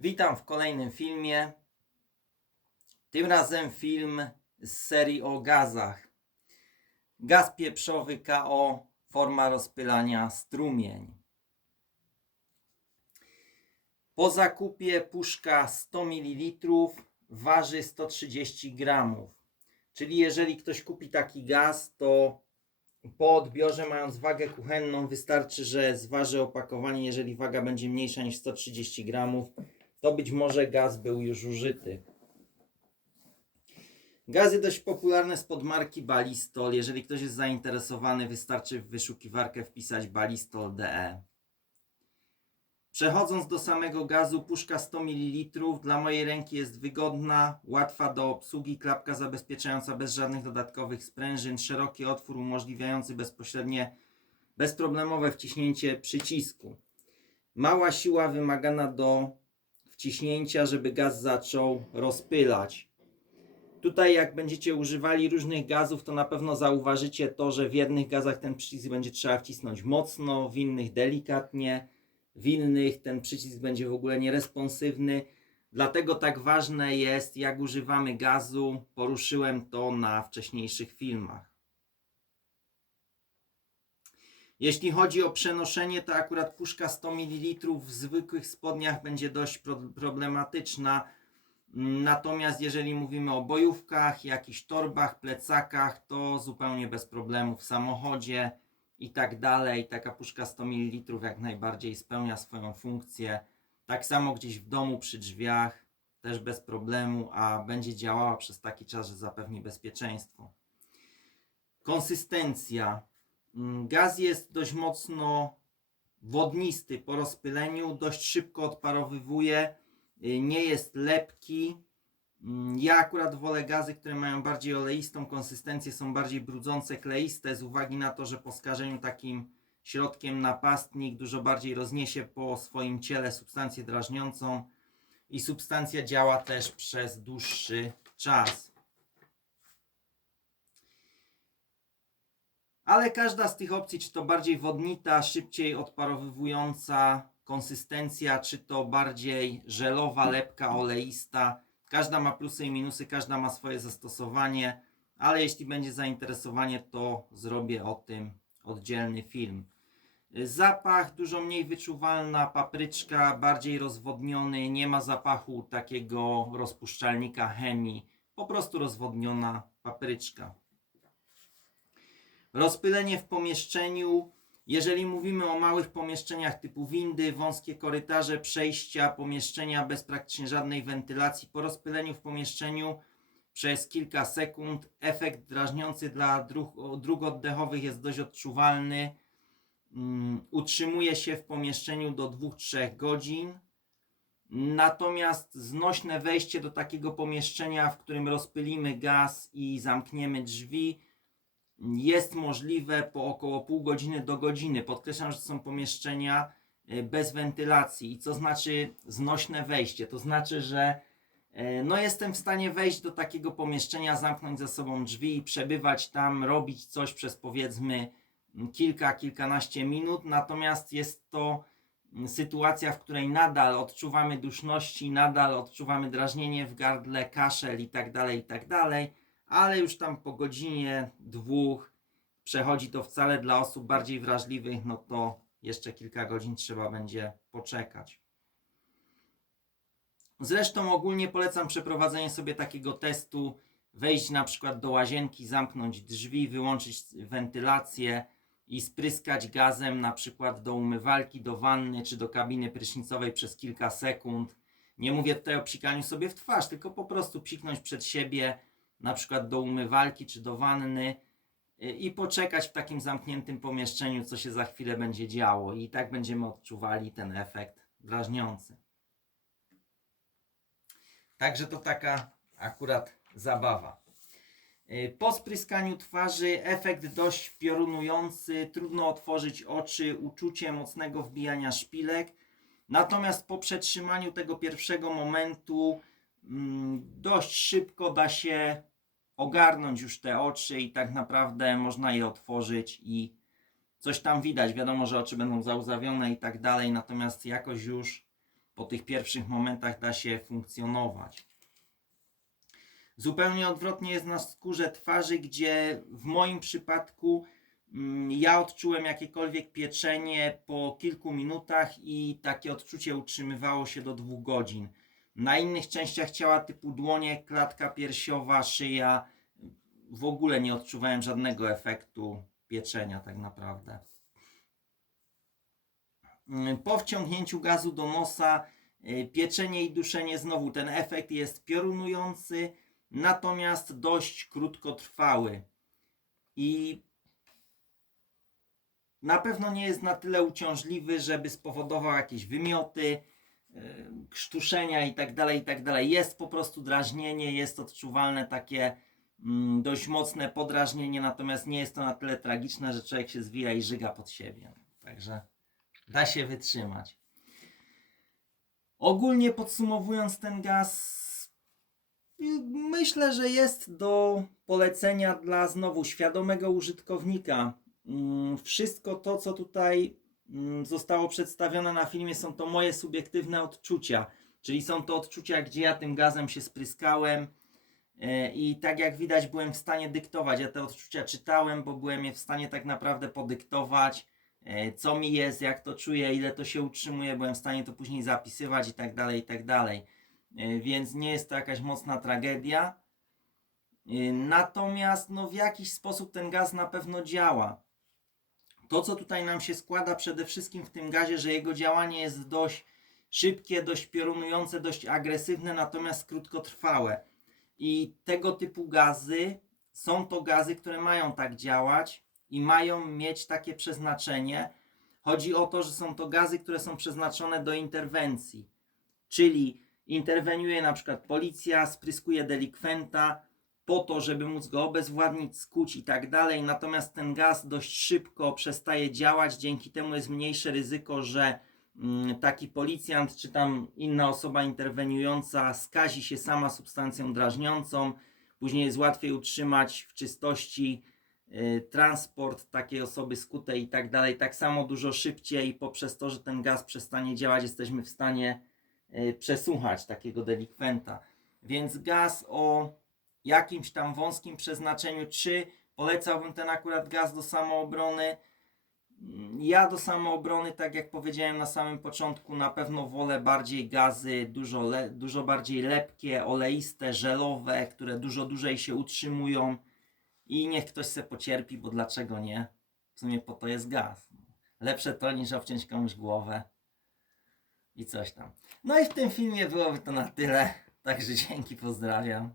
Witam w kolejnym filmie. Tym razem film z serii o gazach. Gaz pieprzowy KO, forma rozpylania strumień. Po zakupie puszka 100 ml waży 130 g. Czyli jeżeli ktoś kupi taki gaz, to po odbiorze, mając wagę kuchenną, wystarczy, że zważy opakowanie. Jeżeli waga będzie mniejsza niż 130 gramów, to być może gaz był już użyty. Gazy dość popularne spod marki Balistol. Jeżeli ktoś jest zainteresowany, wystarczy w wyszukiwarkę wpisać balistol.de. Przechodząc do samego gazu, puszka 100 ml dla mojej ręki jest wygodna, łatwa do obsługi, klapka zabezpieczająca bez żadnych dodatkowych sprężyn, szeroki otwór umożliwiający bezpośrednie, bezproblemowe wciśnięcie przycisku. Mała siła wymagana do wciśnięcia, żeby gaz zaczął rozpylać. Tutaj jak będziecie używali różnych gazów, to na pewno zauważycie to, że w jednych gazach ten przycisk będzie trzeba wcisnąć mocno, w innych delikatnie, w innych ten przycisk będzie w ogóle nieresponsywny. Dlatego tak ważne jest, jak używamy gazu. Poruszyłem to na wcześniejszych filmach. Jeśli chodzi o przenoszenie, to akurat puszka 100 ml w zwykłych spodniach będzie dość pro problematyczna. Natomiast jeżeli mówimy o bojówkach, jakichś torbach, plecakach, to zupełnie bez problemu w samochodzie i tak dalej. Taka puszka 100 ml jak najbardziej spełnia swoją funkcję. Tak samo gdzieś w domu przy drzwiach też bez problemu, a będzie działała przez taki czas, że zapewni bezpieczeństwo. Konsystencja. Mm, Gaz jest dość mocno wodnisty po rozpyleniu, dość szybko odparowywuje, y, nie jest lepki. Mm, Ja akurat wolę gazy, które mają bardziej oleistą konsystencję, są bardziej brudzące, kleiste, z uwagi na to, że po skażeniu takim środkiem napastnik dużo bardziej rozniesie po swoim ciele substancję drażniącą i substancja działa też przez dłuższy czas. Ale każda z tych opcji, czy to bardziej wodnita, szybciej odparowywująca konsystencja, czy to bardziej żelowa, lepka, oleista, każda ma plusy i minusy, każda ma swoje zastosowanie, ale jeśli będzie zainteresowanie, to zrobię o tym oddzielny film. Zapach dużo mniej wyczuwalna, papryczka bardziej rozwodniony, nie ma zapachu takiego rozpuszczalnika chemii, po prostu rozwodniona papryczka. Rozpylenie w pomieszczeniu. Jeżeli mówimy o małych pomieszczeniach typu windy, wąskie korytarze, przejścia, pomieszczenia bez praktycznie żadnej wentylacji, po rozpyleniu w pomieszczeniu przez kilka sekund efekt drażniący dla dróg, dróg oddechowych jest dość odczuwalny. Mm, Utrzymuje się w pomieszczeniu do 2-3 godzin. Natomiast znośne wejście do takiego pomieszczenia, w którym rozpylimy gaz i zamkniemy drzwi, jest możliwe po około pół godziny do godziny. Podkreślam, że są pomieszczenia y, bez wentylacji. I co znaczy znośne wejście? To znaczy, że y, no jestem w stanie wejść do takiego pomieszczenia, zamknąć za sobą drzwi i przebywać tam, robić coś przez powiedzmy kilka, kilkanaście minut. Natomiast jest to mm, sytuacja, w której nadal odczuwamy duszności, nadal odczuwamy drażnienie w gardle, kaszel i tak dalej, i tak dalej ale już tam po godzinie, dwóch przechodzi to wcale dla osób bardziej wrażliwych, no to jeszcze kilka godzin trzeba będzie poczekać. Zresztą ogólnie polecam przeprowadzenie sobie takiego testu, wejść na przykład do łazienki, zamknąć drzwi, wyłączyć wentylację i spryskać gazem na przykład do umywalki, do wanny czy do kabiny prysznicowej przez kilka sekund. Nie mówię tutaj o psikaniu sobie w twarz, tylko po prostu psiknąć przed siebie, na przykład do umywalki czy do wanny y, i poczekać w takim zamkniętym pomieszczeniu, co się za chwilę będzie działo, i tak będziemy odczuwali ten efekt drażniący. Także to taka akurat zabawa. Y, Po spryskaniu twarzy efekt dość piorunujący, trudno otworzyć oczy, uczucie mocnego wbijania szpilek. Natomiast po przetrzymaniu tego pierwszego momentu mm, dość szybko da się ogarnąć już te oczy i tak naprawdę można je otworzyć i coś tam widać. Wiadomo, że oczy będą załzawione i tak dalej, natomiast jakoś już po tych pierwszych momentach da się funkcjonować. Zupełnie odwrotnie jest na skórze twarzy, gdzie w moim przypadku mm, ja odczułem jakiekolwiek pieczenie po kilku minutach i takie odczucie utrzymywało się do dwóch godzin. Na innych częściach ciała typu dłonie, klatka piersiowa, szyja w ogóle nie odczuwałem żadnego efektu pieczenia tak naprawdę. Mm, Po wciągnięciu gazu do nosa y, pieczenie i duszenie znowu ten efekt jest piorunujący, natomiast dość krótkotrwały i na pewno nie jest na tyle uciążliwy, żeby spowodował jakieś wymioty, krztuszenia i tak dalej, i tak dalej. Jest po prostu drażnienie, jest odczuwalne takie mm, dość mocne podrażnienie, natomiast nie jest to na tyle tragiczne, że człowiek się zwija i żyga pod siebie. Także da się wytrzymać. Ogólnie podsumowując ten gaz, myślę, że jest do polecenia dla znowu świadomego użytkownika. Mm, Wszystko to, co tutaj zostało przedstawione na filmie, są to moje subiektywne odczucia. Czyli są to odczucia, gdzie ja tym gazem się spryskałem e, i tak jak widać, byłem w stanie dyktować. Ja te odczucia czytałem, bo byłem je w stanie tak naprawdę podyktować e, co mi jest, jak to czuję, ile to się utrzymuje, byłem w stanie to później zapisywać i tak dalej, i tak dalej. E, Więc nie jest to jakaś mocna tragedia. Natomiast no, w jakiś sposób ten gaz na pewno działa. To, co tutaj nam się składa przede wszystkim w tym gazie, że jego działanie jest dość szybkie, dość piorunujące, dość agresywne, natomiast krótkotrwałe. I tego typu gazy są to gazy, które mają tak działać i mają mieć takie przeznaczenie. Chodzi o to, że są to gazy, które są przeznaczone do interwencji. Czyli interweniuje na przykład policja, spryskuje delikwenta po to, żeby móc go obezwładnić, skuć i tak dalej. Natomiast ten gaz dość szybko przestaje działać, dzięki temu jest mniejsze ryzyko, że mm, taki policjant czy tam inna osoba interweniująca skazi się sama substancją drażniącą. Później jest łatwiej utrzymać w czystości y, transport takiej osoby skutej i tak dalej. Tak samo dużo szybciej poprzez to, że ten gaz przestanie działać, jesteśmy w stanie y, przesłuchać takiego delikwenta. Więc gaz o jakimś tam wąskim przeznaczeniu, czy polecałbym ten akurat gaz do samoobrony? Ja do samoobrony, tak jak powiedziałem na samym początku, na pewno wolę bardziej gazy dużo, le, dużo bardziej lepkie, oleiste, żelowe, które dużo dłużej się utrzymują i niech ktoś se pocierpi, bo dlaczego nie? W sumie po to jest gaz. Lepsze to niż obciąć komuś głowę i coś tam. No i w tym filmie byłoby to na tyle. Także dzięki, pozdrawiam.